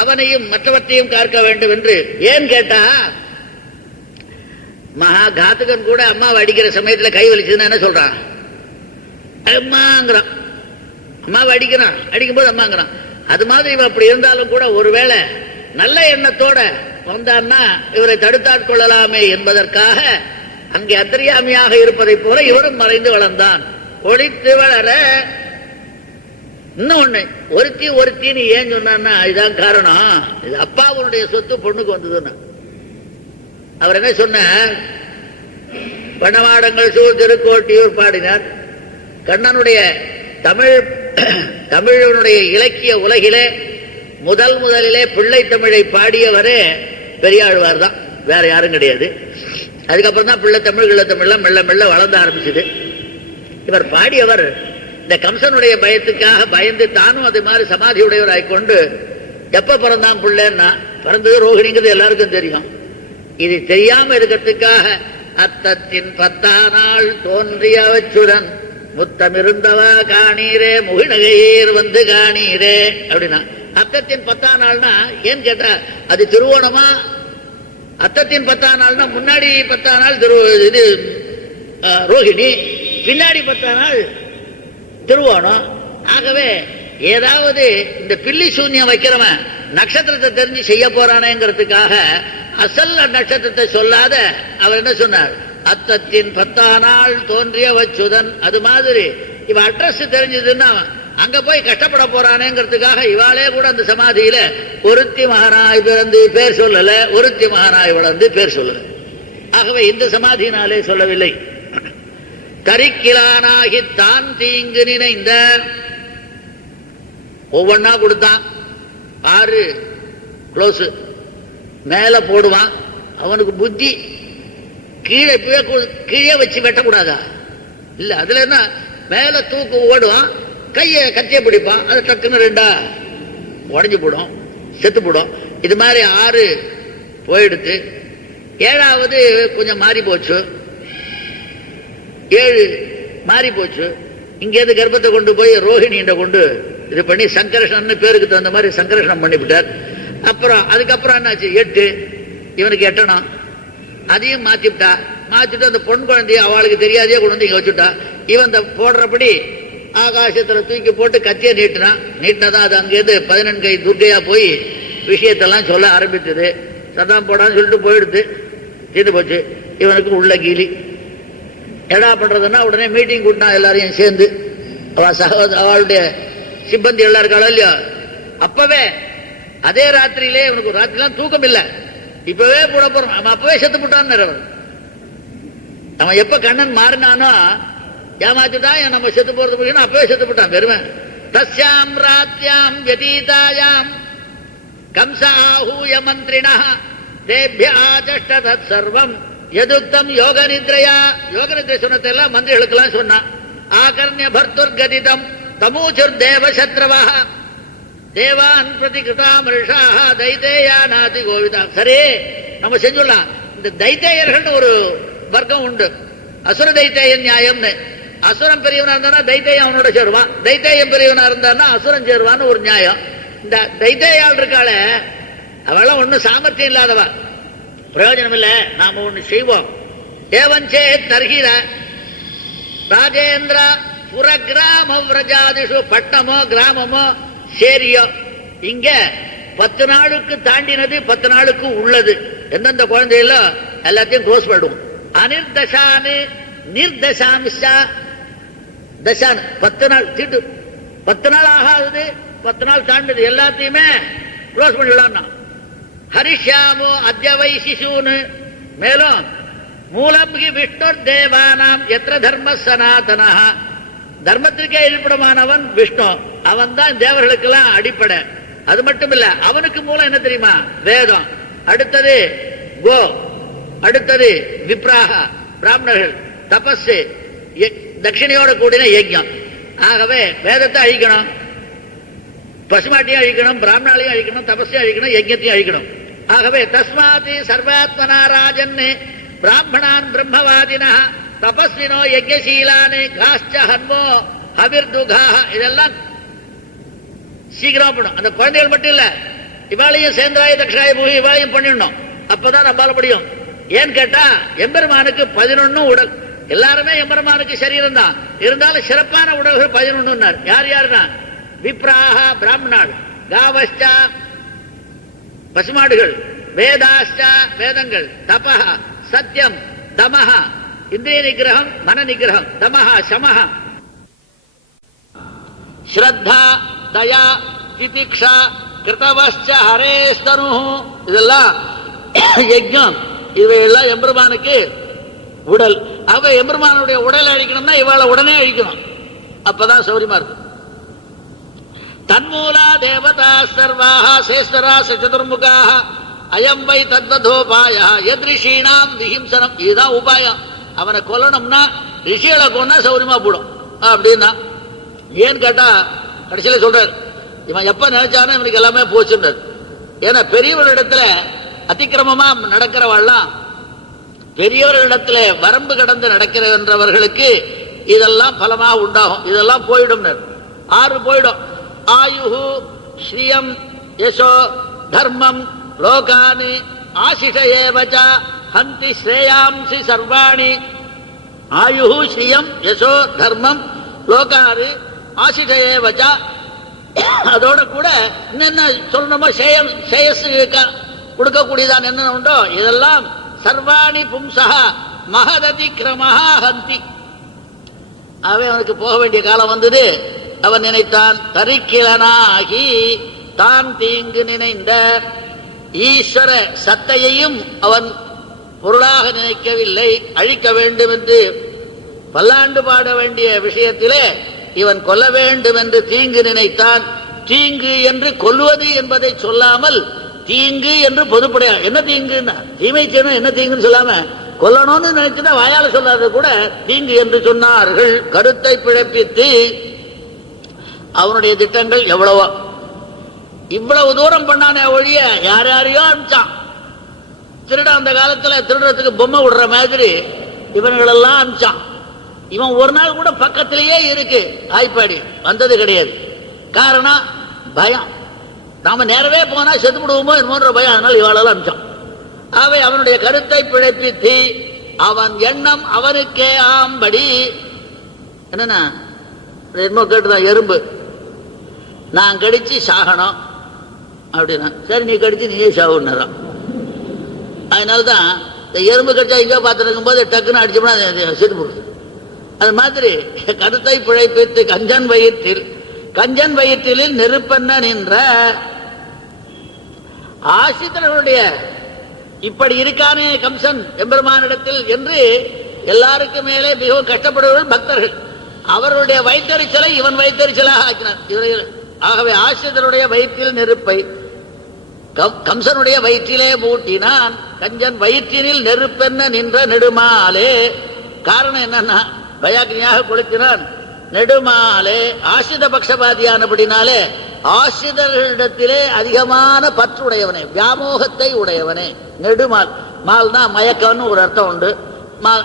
அவனையும் மற்றவற்றையும் காக்க வேண்டும் என்று. ஏன் கேட்டா மகா காத்துகன் கூட அம்மாவை அடிக்கிற சமயத்துல கை வலிச்சதுன்னு என்ன சொல்றான்? அம்மாங்கிறான். அம்மாவை அடிக்கிறான், அடிக்கும்போது அம்மாங்கிறான். அது மாதிரி இவன் அப்படி இருந்தாலும் கூட ஒருவேளை நல்ல எண்ணத்தோட வந்தான்னா இவரை தடுத்தாட்கொள்ளலாமே என்பதற்காக அங்கே அந்தர்யாமியாக இருப்பதை போல இவரும் மறைந்து வளர்ந்தான். ஒளித்து வளர. இன்னொன்னு, ஒருத்தின்னு ஏன் சொன்னா இதுதான் காரணம். இது அப்பாவுடைய சொத்து பொண்ணுக்கு வந்ததுன்னு. அவர் என்ன சொன்னார்? பணவாடங்கள் சூழ் திருக்கோட்டியூர் பாடினார். கண்ணனுடைய தமிழனுடைய இலக்கிய உலகிலே முதலிலே பிள்ளை தமிழை பாடியவரே பெரியாழ்வார் தான், வேற யாரும் கிடையாது. அதுக்கப்புறம் தான் பிள்ளை தமிழ் கிள்ள தமிழ்லாம் மெல்ல மெல்ல வளர்ந்து ஆரம்பிச்சது. இவர் பாடியவர் இந்த கம்சனுடைய பயத்துக்காக பயந்து தானும் அது மாதிரி சமாதி உடையவராய் கொண்டு எப்ப பிறந்தான் பிள்ளைன்னா பிறந்தது ரோகிணிங்கிறது எல்லாருக்கும் தெரியும். இது தெரியாம இருக்கிறதுக்காக அத்தத்தின் 10ஆம் நாள் தோன்றிய அச்சுதன் முத்தமிருந்தவா காணீரே முகிழகையீர் வந்து காணீரே அப்படின்னா. அத்தத்தின் 10ஆம் நாள்னா ஏன் கேட்டா அது திருவோணமா? அத்தத்தின் 10ஆம் நாள்னா முன்னாடி 10ஆம் நாள் இது ரோகிணி, பின்னாடி 10ஆம் நாள் திருவோணம். ஆகவே ஏதாவது இந்த பில்லி சூன்யம் வைக்கிறவன் நட்சத்திரத்தை தெரிஞ்சு செய்ய போறானேங்கிறதுக்காக அசல் நட்சத்திரத்தை சொல்லாத அவர் என்ன சொன்னார்? அத்தத்தின் 10ஆம் நாள் தோன்றிய வச்சுதன். அது மாதிரி இவ அட்ரஸ் தெரிஞ்சதுன்னா அங்க போய் கஷ்டப்பட போறானேங்கிறதுக்காக இவாளே கூட அந்த சமாதியில ஒருத்தி மகனாய் பிறந்து பேர் சொல்லல, ஒருத்தி மகனாய் வளர்ந்து பேர் சொல்லல. ஆகவே இந்த சமாதியினாலே சொல்லவில்லை. கரிக்கிலானாகி தான் தீங்கு நினைந்த ஒவ்வொன்னா கொடுத்தான். 6 க்ளோஸ் மேல போடுவான். அவனுக்கு புத்தி கீழே வச்சு வெட்டக்கூடாதா? இல்ல, அதுல என்ன மேல தூக்கு ஓடுவான், கையை கத்திய பிடிப்பான், அது டக்குன்னு 2ஆ உடஞ்சு போடும், செத்து போடும். இது மாதிரி 6 போயிடுத்து. 7ஆவது கொஞ்சம் மாறி போச்சு, 7 மாறி போச்சு. இங்கேருந்து கர்ப்பத்தை கொண்டு போய் ரோஹிணியிட கொண்டு இது பண்ணி சங்கர்ஷன் பேருக்கு தகுந்த மாதிரி சங்கர்ஷனம் பண்ணிவிட்டார். அப்புறம் அதுக்கப்புறம் என்னாச்சு? 8 இவனுக்கு எட்டணும். அதையும் மாத்திவிட்டா. மாத்திட்டு அந்த பொன் குழந்தைய அவளுக்கு தெரியாதே கொண்டு வந்து இங்க வச்சுட்டா. இவன் இந்த போடுறபடி ஆகாசத்துல தூக்கி போட்டு கத்திய நீட்டினதான் அது அங்கேருந்து 14 கை துர்க்கையா போய் விஷயத்தெல்லாம் சொல்ல ஆரம்பித்தது. சதான் போடான்னு சொல்லிட்டு போயிடுது, தீர்ந்து போச்சு. இவனுக்கு உள்ள கீழி எடா பண்றதுன்னா உடனே மீட்டிங் கூட்டினா எல்லாரையும் சேர்ந்து அவளுடைய சிப்பந்தி எல்லாருக்காளோ இல்லையோ. அப்பவே அதே ராத்திரியிலே இவனுக்கு ராத்திரிலாம் தூக்கம் இல்லை. இப்பவே போட போறோம், அவன் அப்பவே செத்து போட்டான்னு. அவன் எப்ப கண்ணன் மாறினானோ ஏமாத்திட்டான், நம்ம செத்து போறது முடியும், அப்பவே செத்து போட்டான். பெருமை தஸ்யாம் ராத்யாம் யதீதாயாம் கம்சாஹூய மந்திரிணா தேப்ய ஆச்சஷ்ட தத் சர்வம் யதுக்தம் யோக நித்ரையா. யோக நித்ரை சொன்னதை எல்லாம் மந்திரிகளுக்கெல்லாம் சொன்னான். ஆகர்ணிய பர்துர் கதிதம் தமூச்சுர் தேவ சத்ரவா தேவான் பிரதிகிருதாமிருஷாஹ தைதேயா நாதி கோவிதா. சரி, நம்ம செஞ்சுடலாம். இந்த தைத்தேயர்கள் ஒரு வர்க்கம் உண்டு, அசுர தைத்தேய நியாயம்னு. அசுரம் பெரியவனா இருந்தானா தைத்தேயம் அவனோட சேருவான், தைத்தேயம் பெரியவனா இருந்தானா அசுரம் சேருவான்னு ஒரு நியாயம். இந்த தைத்தேயாள் இருக்காள, அவெல்லாம் ஒன்னும் சாமர்த்தியம் இல்லாதவா, பிரயோஜனம் இல்லை. நாம ஒண்ணு செய்வோம். ஏவஞ்சே தர்கிர ராஜேந்திர புறகிராம விரஜாதிஷு, பட்டமோ கிராமமோ சேரியோ, இங்க 10 நாளுக்கு தாண்டினது 10 நாளுக்கு உள்ளது எந்தெந்த குழந்தைகளோ எல்லாத்தையும் க்ளோஸ் பண்ணிடுவோம். அனிர்தசானு நிர்தசாமிஷா தசான் 10 நாள் தீட்டு, 10 நாள் ஆகாது, 10 நாள் தாண்டது எல்லாத்தையுமே க்ளோஸ் பண்ணிடலாம். ஹரிஷ்யாமோ அத்யவை சிசூனு, மேலும் மூலம்கி விஷ்ணு தேவானாம் எத்திர தர்ம சனாதனா, தர்மத்திற்கே இருப்பிடமானவன் விஷ்ணு, அவன் தான் தேவர்களுக்கெல்லாம் அடிப்படை. அது மட்டும் இல்ல, அவனுக்கு மூலம் என்ன தெரியுமா? வேதம். அடுத்தது கோ, அடுத்தது விப்ராக பிராமணர்கள், தபஸ், தட்சிணையோட கூடின யஜ்ஞம். ஆகவே வேதத்தை அழிக்கணும், பசுமாட்டியும் அழிக்கணும், பிராமணாலையும் அழிக்கணும், தபஸையும் அழிக்கணும், யஜ்ஞத்தையும் அழிக்கணும். ஆகவே தஸ்மாதி சர்வாத்மனா ராஜன் பிராமணான் பிரம்மவாதினா தபஸ்வினோ யஜ்ஞசீலானே காஷ்ச ஹன்மோ ஹவிர்துகாஹ, இதெல்லாம் சீக்கிரம் பண்ணும். அந்த குழந்தைகள் மட்டும் இல்ல, இவாளையும் சேந்திராய தக்ஷாய பூமி இவாளையும் பண்ணிடணும். அப்பதான் நம்பால முடியும். ஏன்னு கேட்டா எம்பெருமானுக்கு 11 உடல், எல்லாருமே எம்பெருமானுக்கு சரீரம் தான், இருந்தாலும் சிறப்பான உடல்கள் 11. யார் யாருன்னா விப்ராஹ பிராமணாள், காவஷ்டா பசுமாடுகள், வேதாஷ்டா வேதங்கள், தபஹ சத்தியம், தமஹ இந்திரிய நிகிரகம் மன நிகிரகம், தமஹ சமஹ, ஸ்ரத்தா தயா திதிக்ஷா கிருதவஸ்ச ஹரேஸ்தனு, இதெல்லாம் யஜ்ஞம். இவையெல்லாம் எம்பெருமானுக்கு உடல். அவ எம்பெருமானுடைய உடலை அழிக்கணும்னா இவாளை உடனே அழிக்கணும், அப்பதான் சௌரியமா இருக்கும். தன்மூலா தேவதா சர்வாஹ சேஸ்வரா சதுர்முகாஹ அயம் வை தத்வதோபாய எத்ரிஷீணாம் விஹிம்சனம், இதுதான் உபாயம். அவனை கொல்லணும்னா ரிஷிகளை கொன்னா சௌரியமா போடும் அப்படின்னா. ஏன்னு கேட்டா கடைசியில சொல்றாரு, இவன் எப்ப நினைச்சானோ இவனுக்கு எல்லாமே போச்சுன்றார். ஏன்னா பெரியவர்களிடத்துல அதிக்கிரமமா நடக்கிறவாள்லாம், பெரியவர்களிடத்துல வரம்பு கடந்து நடக்கிறவர்களுக்கு இதெல்லாம் பலமாக உண்டாகும், இதெல்லாம் போயிடும். 6 போயிடும். ஆயுஹு ஸ்ரீயம் யசோ தர்மம் லோகானி ஆசிஷ ஏவச ஹந்தி ஸ்ரேயாம்சி சர்வாணி. ஆயுஹு ஸ்ரீயம் யசோ தர்மம் லோகானி ஆசிஷ ஏவச, அதோட கூட என்னென்ன சொல்லணுமோ சேயஸ் கொடுக்கக்கூடியதான் என்னென்ன உண்டோ இதெல்லாம் சர்வாணி பும்சா மகததிக்ரமஹா ஹந்தி. அவன் அவனுக்கு போக வேண்டிய காலம் வந்தது. அவன் நினைத்தான், தரிக்கிலனாகி தான் தீங்கு நினைந்த ஈஸ்வர சத்தையையும் அவன் பொருளாக நினைக்கவில்லை, அழிக்க வேண்டும் என்று பல்லாண்டு பாட வேண்டிய விஷயத்திலே இவன் கொல்ல வேண்டும் என்று தீங்கு நினைத்தான். தீங்கு என்று கொல்லுவது என்பதை சொல்லாமல் தீங்கு என்று பொதுப்படையா, என்ன தீங்குன்னா தீமை செய்யணும், என்ன தீங்குன்னு சொல்லாம கொல்லணும்னு நினைச்சுன்னா வாயால சொல்லாத கூட தீங்கு என்று சொன்னார்கள். கருத்தை பிழைப்பித்து அவனுடைய திட்டங்கள் எவ்வளவோ, இவ்வளவு தூரம் பண்ணானே ஒழிய யார் யாரையோ அனுப்பிச்சான். திருட அந்த காலத்துல திருடுறதுக்கு பொம்மை விடுற மாதிரி இவன்களெல்லாம் அனுப்பிச்சான். இவன் ஒரு நாள் கூட பக்கத்திலேயே இருக்கு ஆய்ப்பாடி வந்தது கிடையாது. காரணம் பயம். நாம நேரவே போனா செத்து விடுவோமோ என்னமோன்ற பயம். அதனால இவாளெல்லாம் அனுப்பிச்சான். அவை அவனுடைய கருத்தை பிழைப்பித்து அவன் எண்ணம் அவனுக்கே ஆம்படி. என்னன்னா என்னமோ கேட்டுதான், எறும்பு நான் கடிச்சு சாகணும் அப்படின்னா, சரி நீ கடிச்சு நீயே சாகுன்னாரான். அதனால்தான் இந்த எறும்பு கடிச்சா இங்கே பார்த்துருக்கும் போது டக்குன்னு அடிச்சோம்னா செத்து போடுது. அது மாதிரி கருத்தை பிழைப்பித்து கஞ்சன் வயிற்றில் நெருப்பென்ன நின்ற ஆசிரியர்களுடைய இப்படி இருக்கானே கம்சன் எம்பெருமானிடத்தில் என்று எல்லாருக்கும் மேலே மிகவும் கஷ்டப்படுபவர்கள் பக்தர்கள். அவர்களுடைய வயிற்றறிச்சலை இவன் வயிற்றறிச்சலாக ஆக்கினார். ஆகவே ஆசிரியருடைய வயிற்றில் நெருப்பை கம்சனுடைய வயிற்றிலே மூட்டினான். கஞ்சன் வயிற்றினில் நெருப்பென்ன நின்ற நெடுமாலே. காரணம் என்னன்னா பயாக்கினியாக கொளுத்தினான். நெடுமாலே ஆசிரித பக்ஷபாதியானபடினாலே ஆசிரியர்களிடத்திலே அதிகமான பற்றுடையவனே, வியாமோகத்தை உடையவனே. நெடுமால், மால்னா மயக்கம்னு ஒரு அர்த்தம் உண்டு.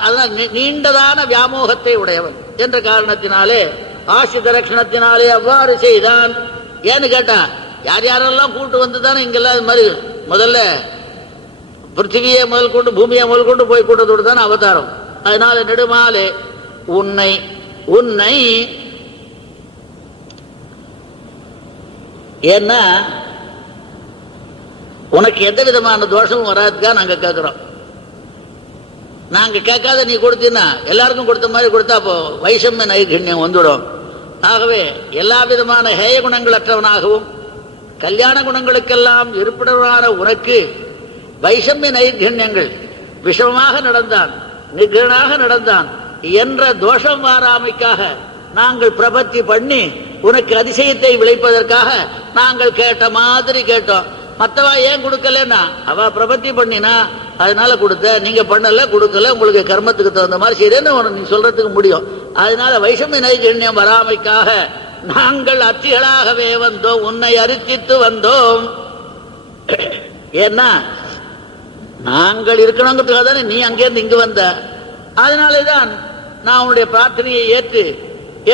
அதனால் நீண்டதான வியாமோகத்தை உடையவன் என்ற காரணத்தினாலே ஆசிரித லட்சணத்தினாலே அவ்வாறு செய்தான். ஏன்னு கேட்டா யார் யாரெல்லாம் கூட்டு வந்துதானே இங்கெல்லாம் இது மாதிரி முதல்ல பிருத்திவியை முதல் கொண்டு பூமியை முதல் கொண்டு போய் கூட்டத்தோடு தானே அவதாரம். அதனால நெடுமாலே உன்னை உன்னை ஏன்னா உனக்கு எந்த விதமான தோஷமும் வராதுக்கா நாங்க கேட்கிறோம். நாங்க கேட்காத நீ கொடுத்தீங்கன்னா எல்லாருக்கும் கொடுத்த மாதிரி கொடுத்தா அப்போ வைஷம்ய நைர்கண்யம் வந்துடும். ஆகவே எல்லா விதமான ஹேய குணங்கள் அற்றவனாகவும் கல்யாண குணங்களுக்கெல்லாம் இருப்பிடமான உனக்கு வைஷம்ய நைர்கண்யங்கள் விஷமமாக நடந்தான், நிகழனாக நடந்தான் என்ற தோஷம் வாராமைக்காக நாங்கள் பிரபத்தி பண்ணி உனக்கு அதிசயத்தை விளைப்பதற்காக நாங்கள் கேட்ட மாதிரி கேட்டோம். மற்றவா ஏன் கொடுக்கலன்னா அவ பிரபத்தி பண்ணினா அதனால கொடுத்த, நீங்க பண்ணல கொடுக்கல, உங்களுக்கு கர்மத்துக்கு தகுந்த மாதிரி செய்யறேன்னு நீ சொல்றதுக்கு முடியும். அதனால வைஷம்ய நைர்கண்யம் வராமைக்காக நாங்கள் அத்திகளாகவே வந்தோம், உன்னை அரித்தித்து வந்தோம். ஏன்னா நாங்கள் இருக்கணுங்கிறதுக்காக தானே நீ அங்கேருந்து இங்கு வந்த. அதனாலேதான் நான் உன்னுடைய பிரார்த்தனையை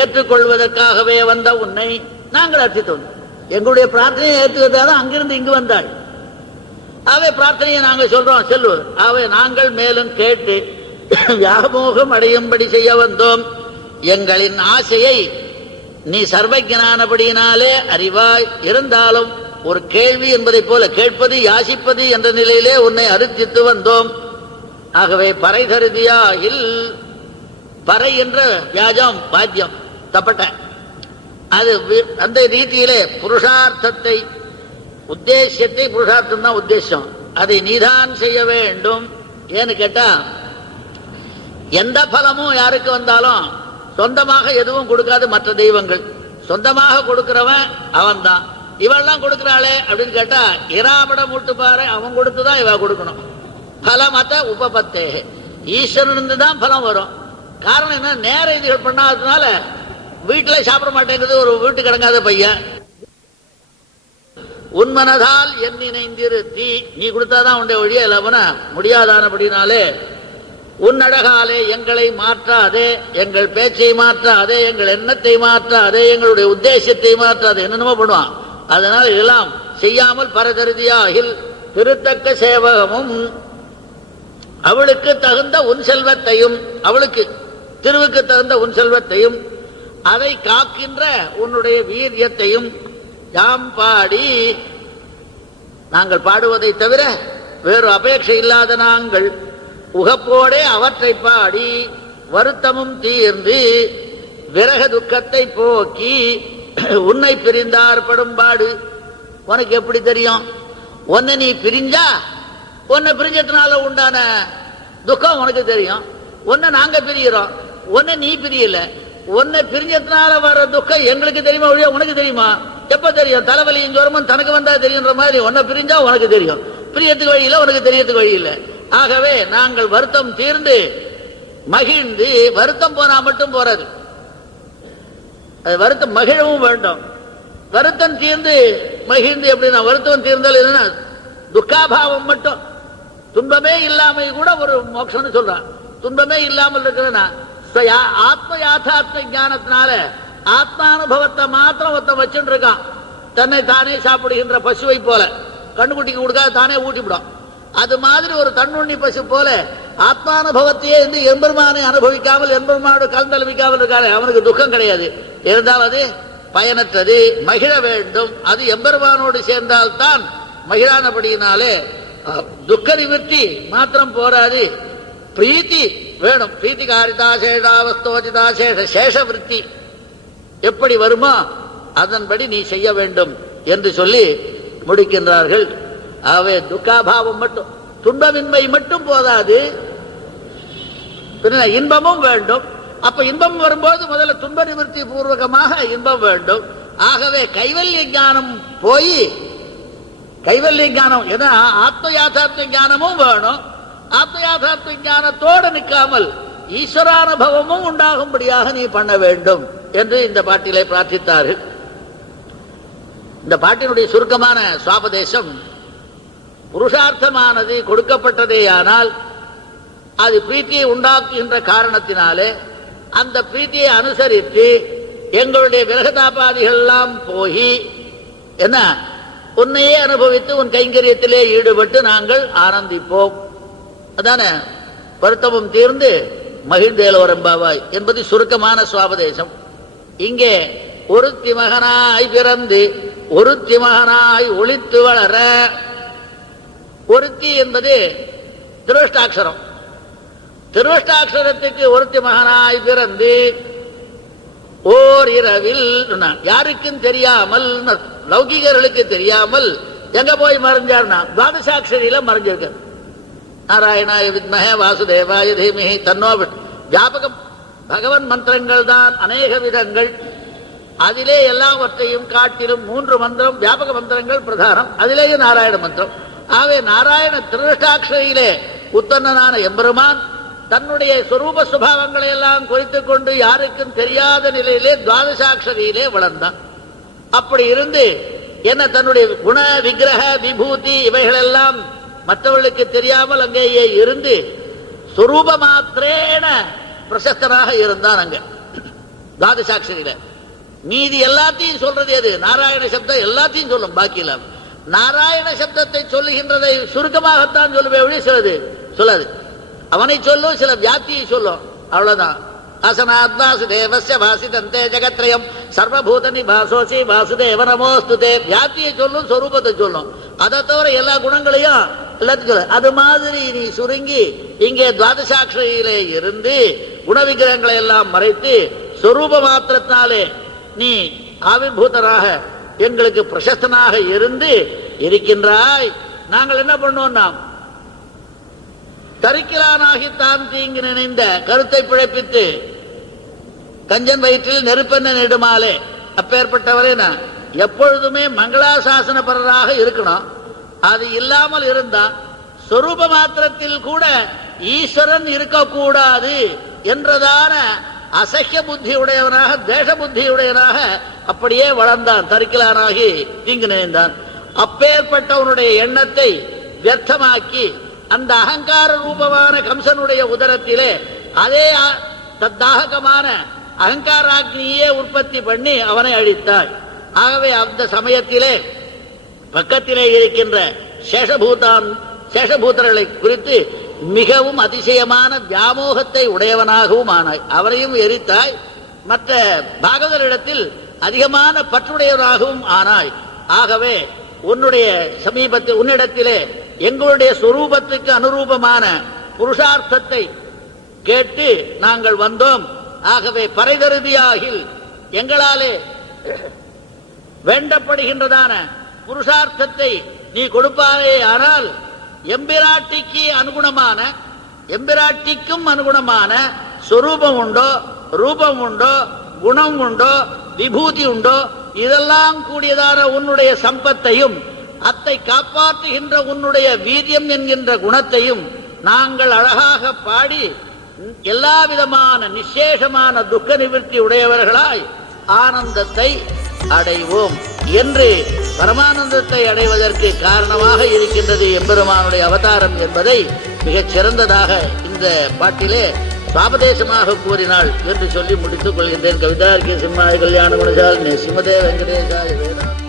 ஏற்றுக்கொள்வதற்காகவே வந்த உன்னை நாங்கள் அர்த்தித்து வந்தோம். எங்களுடைய பிரார்த்தனையை ஏற்றுக்கிறதாக அங்கிருந்து இங்கு வந்தாள். அவை பிரார்த்தனையை நாங்கள் சொல்றோம் செல்வ. அவை நாங்கள் மேலும் கேட்டு வியாமோகம் அடையும்படி செய்ய வந்தோம். எங்களின் ஆசையை நீ சர்வஜனானபடியினாலே அறிவாய். இருந்தாலும் ஒரு கேள்வி என்பதை போல கேட்பது யாசிப்பது என்ற நிலையிலே உன்னை அறுத்தித்து வந்தோம். ஆகவே பறை தருதியாயில், பறை என்ற வியாஜம் பாத்தியம் தப்பட்ட அது அந்த ரீதியிலே புருஷார்த்தத்தை உத்தேசியத்தை, புருஷார்த்தம் தான் உத்தேசம், அதை நீதான் செய்ய வேண்டும். ஏன்னு கேட்டா எந்த பலமும் யாருக்கு வந்தாலும் சொந்தமாக எதுவும் கொடுக்காது மற்ற தெய்வங்கள். சொந்தமாக கொடுக்கிறவன் அவன் தான். இவெல்லாம் கொடுக்கிறாளே அப்படின்னு கேட்டா இராபடம் விட்டு பாரு, அவன் கொடுத்துதான் இவ கொடுக்கணும். பலமத்த உபபத்தே, ஈஸ்வரன் தான் பலம் வரும். காரணம் என்ன, நேர இதுகள் பண்ணாததுனால வீட்டுல சாப்பிட மாட்டேங்கிறது ஒரு வீட்டு கிடங்காத பையன். உன்மனதால் என் நினைந்திருத்தி, நீ கொடுத்தாதான் உடைய ஒழிய இல்லாமனா முடியாதானபடினாலே உன்னழகாலே எங்களை மாற்றாதே, எங்கள் பேச்சை மாற்றாதே, எங்கள் எண்ணத்தை மாற்றாதே, எங்களுடைய உத்தேசத்தை மாற்றாதே, என்னென்னமோ பண்ணுவான். அதனால இதெல்லாம் செய்யாமல் பரதருதியாகில் திருத்தக்க சேவகமும் அவளுக்கு தகுந்த உன் செல்வத்தையும், அவளுக்கு திருவுக்கு தகுந்த உன் செல்வத்தையும் அதை காக்கின்ற உன்னுடைய வீரியத்தையும் யாம் பாடி, நாங்கள் பாடுவதை தவிர வேறு அபேட்சை இல்லாத நாங்கள் உகப்போடே அவற்றை பாடி வருத்தமும் தீர்ந்து விரக துக்கத்தை போக்கி உன்னை பிரிந்தார் படும் பாடு. உனக்கு எப்படி தெரியும்? உன்னை நீ பிரிஞ்சா உன்னை பிரிஞ்சதுனால உண்டான துக்கம் உனக்கு தெரியும். உன்னை நாங்க பிரிகிறோம், உன்னை நீ பிரியல. உன்னை பிரிஞ்சதுனால வர துக்கம் எங்களுக்கு தெரியுமா ஒழிய உனக்கு தெரியுமா? எப்ப தெரியும்? தலைவலியும் ஜோரமும் தனக்கு வந்தா தெரியுன்ற மாதிரி உன்னை பிரிஞ்சா உனக்கு தெரியும். பிரியத்துக்கு வழி இல்லை, உனக்கு தெரியறதுக்கு வழி இல்லை. ஆகவே நாங்கள் வருத்தம் தீர்ந்து மகிழ்ந்து, வருத்தம் போனா மட்டும் போறாது, அது வருத்தம் மகிழவும் வேண்டும். வருத்தம் தீர்ந்து மகிழ்ந்து எப்படின்னா, வருத்தம் தீர்ந்தால் என்னன்னா துக்காபாவம் மட்டும், துன்பமே இல்லாம கூட ஒரு மோட்சம்னு சொல்றான். துன்பமே இல்லாமல் இருக்கிறனா ஆத்ம யாதாத்ம ஞானத்தினால ஆத்மானுபவத்தை மாத்திரம் ஒருத்தன் வச்சுட்டு இருக்கான். தன்னை தானே சாப்பிடுகின்ற பசுவை போல, கண்ணுக்குட்டிக்கு கொடுக்காத தானே ஊட்டிவிடும். அது மாதிரி ஒரு தன்னுண்ணி பசு போல ஆத்மானுபவத்தையே இருந்து எம்பெருமானை அனுபவிக்காமல் எம்பெருமானோடு கலந்தளிக்காமல் இருக்காரு, அவனுக்கு துக்கம் கிடையாது. இருந்தாவது பயனற்றது, மகிழ வேண்டும். அது எம்பெருமானோடு சேர்ந்தால்தான் மகிழானபடியினாலே துக்க நிவர்த்தி மாத்திரம் போராது, பிரீத்தி வேணும். பிரீத்தி காரிதாசேஷாவஸ்தோஜிதாசேஷ சேஷவிருத்தி எப்படி வருமோ அதன்படி நீ செய்ய வேண்டும் என்று சொல்லி முடிக்கின்றார்கள். ஆகவே துக்காபாவம் மட்டும், துன்பமின்மை மட்டும் போதாது, இன்பமும் வேண்டும். அப்ப இன்பம் வரும்போது முதல்ல துன்ப நிவர்த்தி பூர்வகமாக இன்பம் வேண்டும். ஆகவே கைவல்ய ஞானம் போய் கைவல்ய ஞானம் ஏன்னா ஆத்ம யாதார்த்த ஞானமும் வேணும். ஆத்ம யாதார்த்த ஞானத்தோடு நிற்காமல் ஈஸ்வரானுபவமும் உண்டாகும்படியாக நீ பண்ண வேண்டும் என்று இந்த பாட்டிலே பிரார்த்தித்தார்கள். இந்த பாட்டினுடைய சுருக்கமான சுவாபதேசம், புருஷார்த்தமானது கொடுக்கப்பட்டதேயானால் அது பிரீத்தியை உண்டாக்குகின்ற காரணத்தினாலே அந்த பிரீத்தியை அனுசரித்து எங்களுடைய விரகதாபாதிகள் எல்லாம் போய் என்ன உன்னையே அனுபவித்து உன் கைங்கரியத்திலே ஈடுபட்டு நாங்கள் ஆனந்திப்போம். அதான வருத்தமும் தீர்ந்து மகிழ்ந்தேலோரம்பாவாய் என்பது சுருக்கமான சுவாபதேசம். இங்கே ஒருத்தி மகனாய் பிறந்து ஒருத்தி மகனாய் ஒளித்து வளர, ஒருத்தி என்பது திருஷ்டாட்சரம். திருஷ்டாட்சரத்துக்கு ஒருத்தி மகனாய் பிறந்து ஓர் இரவில், யாருக்கும் தெரியாமல், லௌகிகர்களுக்கு தெரியாமல் எங்க போய் மறைஞ்சார்னா துவாதசாட்சரியில மறைஞ்சிருக்க. நாராயணாய வித்மஹே வாசுதேவாய தீமஹி தன்னோ வியாபகம். பகவன் மந்திரங்கள் தான் அநேக விதங்கள். அதிலே எல்லாவற்றையும் காட்டிலும் 3 மந்திரம் வியாபக மந்திரங்கள் பிரதானம். அதிலேயே நாராயண மந்திரம். ஆகவே நாராயண திருஷ்டாட்சரியிலே உத்தன்னனான எம்பெருமான் தன்னுடைய சொரூப சுபாவங்களை எல்லாம் குறித்துக் கொண்டு யாருக்கும் தெரியாத நிலையிலே துவாதசாட்சரியிலே வளர்ந்தான். அப்படி இருந்து என்ன தன்னுடைய குண விக்கிரக விபூதி இவைகளெல்லாம் மற்றவர்களுக்கு தெரியாமல் அங்கேயே இருந்து சொரூப மாத்திரேன பிரசஸ்தனாக இருந்தான். அங்க துவாதசாட்சரியில மீதி எல்லாத்தையும் சொல்றது எது? நாராயண சப்தம் எல்லாத்தையும் சொல்லும். பாக்கி இல்லாம நாராயண சப்தத்தை சொல்லுகின்றதை சுருக்கமாகத்தான் சொல்லுவே ஒழி சிலது சொல்லாது. அவனை சொல்லும், சில வியாப்தியை சொல்லும், அவ்வளவுதான். அசனாத் வாசுதேவஸ்ய வாசிதந்தே ஜெகத்ரயம் சர்வபூத நிபாசோசி வாசுதேவ நமோஸ்துதே. வியாப்தியை சொல்லும், சொரூபத்தை சொல்லும். அதை தவிர எல்லா குணங்களையும் எல்லாத்தையும் சொல்லும். அது மாதிரி நீ சுருங்கி இங்கே துவாதசாட்சரியிலே இருந்து குணவிக்கிரகங்களை எல்லாம் மறைத்து சொரூப மாத்திரத்தினாலே நீ ஆவிர்பூதராக எங்களுக்கு பிரசஸ்தனாக இருந்து இருக்கின்றாய். நாங்கள் என்ன பண்ணுவோம்? நாம் தரிக்கிறானாகி தான் தீங்கு நினைந்த கருத்தை பிழைப்பித்து கஞ்சன் வயிற்றில் நெருப்பெண்ண நெடுமாலே. அப்பேற்பட்டவரே நான் எப்பொழுதுமே மங்களாசாசனபரராக இருக்கணும். அது இல்லாமல் இருந்தா சொரூப மாத்திரத்தில் கூட ஈஸ்வரன் இருக்கக்கூடாது என்றதான அசஹ்ய புத்தி உடையவனாக, தேச புத்தி உடையவனாக அப்படியே வளர்ந்தான். தரிக்கலானாகி தீங்கு நினைந்தான். அப்பேற்பட்டவனுடைய எண்ணத்தை வியர்த்தமாக்கி அந்த அகங்கார ரூபமான கம்சனுடைய உதரத்திலே அதே தத்தாகமான அகங்காராக்னியே உற்பத்தி பண்ணி அவனை அழித்தாய். ஆகவே அந்த சமயத்திலே பக்கத்திலே இருக்கின்ற சேஷபூதர்களை குறித்து மிகவும் அதிசயமான வியாமோகத்தை உடையவனாகவும் ஆனாய். அவரையும் எரித்தாய். மற்ற பாகவதரிடத்தில் அதிகமான பற்றுடையவனாகவும் ஆனாய். ஆகவே உன்னுடைய சமீபத்தில் உன்னிடத்திலே எங்களுடைய சொரூபத்துக்கு அனுரூபமான புருஷார்த்தத்தை கேட்டு நாங்கள் வந்தோம். ஆகவே பறைதருதியாகில் எங்களாலே வேண்டப்படுகின்றதான புருஷார்த்தத்தை நீ கொடுப்பாரே. ஆனால் எம்பிராட்டிக்கு அனுகுணமான, எம்பிராட்டிக்கும் அனுகுணமான சொரூபம் உண்டோ, ரூபம் உண்டோ, குணம் உண்டோ, விபூதி உண்டோ, இதெல்லாம் கூடியதான உன்னுடைய சம்பத்தையும் அத்தை காப்பாற்றுகின்ற உன்னுடைய வீரியம் என்கின்ற குணத்தையும் நாங்கள் அழகாக பாடி எல்லா விதமான நிசேஷமான துக்க நிவர்த்தி உடையவர்களாய் ஆனந்தத்தை அடைவோம் என்று பரமானந்தத்தை அடைவதற்கு காரணமாக இருக்கின்றது எம்பெருமானுடைய அவதாரம் என்பதை மிகச் சிறந்ததாக இந்த பாட்டிலே சாபதேசமாக கூறினாள் என்று சொல்லி முடித்துக் கொள்கின்றேன். கவிதார்க்கிய சிம்மாய கல்யாண குணசாலினி ஸ்ரீமதே வெங்கடேசாய வேதாந்த